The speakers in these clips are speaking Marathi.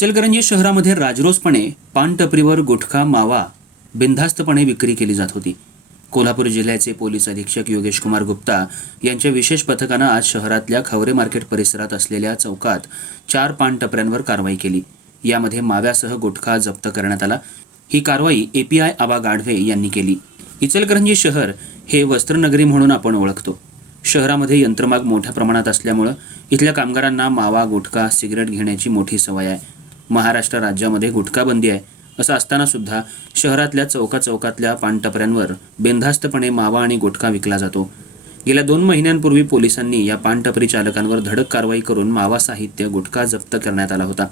इचलकरंजी शहरामध्ये राजरोसपणे पानटपरीवर गुटखा मावा बिनधास्तपणे विक्री केली जात होती. कोल्हापूर जिल्ह्याचे पोलीस अधीक्षक योगेश कुमार गुप्ता यांच्या विशेष पथकानं आज शहरातल्या खवरे मार्केट परिसरात असलेल्या चौकात चार पानटपऱ्यांवर कारवाई केली. यामध्ये माव्यासह गुटखा जप्त करण्यात आला. ही कारवाई एपीआय आबा गाढवे यांनी केली. इचलकरंजी शहर हे वस्त्रनगरी म्हणून आपण ओळखतो. शहरामध्ये यंत्रमाग मोठ्या प्रमाणात असल्यामुळं इथल्या कामगारांना मावा गुटखा सिगरेट घेण्याची मोठी सवय आहे. महाराष्ट्र राज्यामध्ये गुटखाबंदी आहे. असं असतानासुद्धा शहरातल्या चौका चौकातल्या पानटपऱ्यांवर बेंधास्तपणे मावा आणि गुटखा विकला जातो. गेल्या दोन महिन्यांपूर्वी पोलिसांनी या पानटपरी चालकांवर धडक कारवाई करून मावा साहित्य गुटखा जप्त करण्यात आला होता.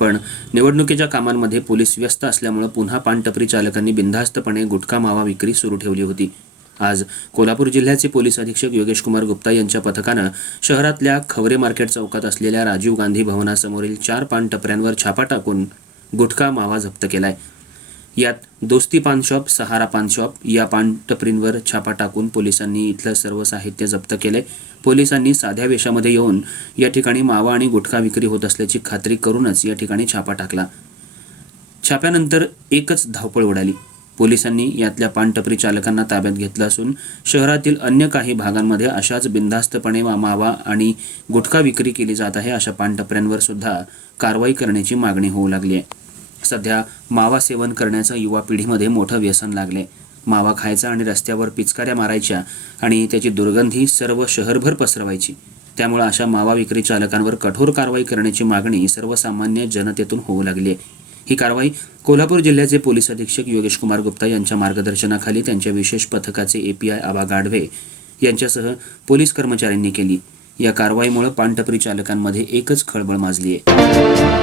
पण निवडणुकीच्या कामांमध्ये पोलीस व्यस्त असल्यामुळे पुन्हा पानटपरी चालकांनी बिनधास्तपणे गुटखा मावा विक्री सुरू ठेवली होती. आज कोल्हापूर जिल्ह्याचे पोलीस अधीक्षक योगेश कुमार गुप्ता यांच्या पथकानं शहरातल्या खवरे मार्केट चौकात असलेल्या राजीव गांधी भवनासमोरील चार पान टपऱ्यांवर छापा टाकून गुटखा मावा जप्त केलाय. यात दोस्ती पान शॉप सहारा पान शॉप या पान टपरींवर छापा टाकून पोलिसांनी इथलं सर्व साहित्य जप्त केले पोलिसांनी साध्या वेशामध्ये येऊन या ठिकाणी मावा आणि गुटखा विक्री होत असल्याची खात्री करूनच या ठिकाणी छापा टाकला. छाप्यानंतर एकच धावपळ उडाली. पोलिसांनी यातल्या पानटपरी चालकांना ताब्यात घेतलं असून शहरातील अन्य काही भागांमध्ये अशाच बिनधास्तपणे मावा आणि गुटखा विक्री केली जात आहे अशा पानटपऱ्यांवर सुद्धा कारवाई करण्याची मागणी होऊ लागली आहे. सध्या मावा सेवन करण्याचं युवा पिढीमध्ये मोठं व्यसन लागले मावा खायचा आणि रस्त्यावर पिचकाऱ्या मारायच्या आणि त्याची दुर्गंधी सर्व शहरभर पसरवायची. त्यामुळे अशा मावा विक्री चालकांवर कठोर कारवाई करण्याची मागणी सर्वसामान्य जनतेतून होऊ लागली आहे. ही कारवाई कोल्हापूर जिल्ह्याचे पोलीस अधीक्षक योगेश कुमार गुप्ता यांच्या मार्गदर्शनाखाली त्यांच्या विशेष पथकाचे एपीआय आबा गाढवे यांच्यासह पोलीस कर्मचाऱ्यांनी केली. या कारवाईमुळे पानटपरी चालकांमध्ये एकच खळबळ माजली आहे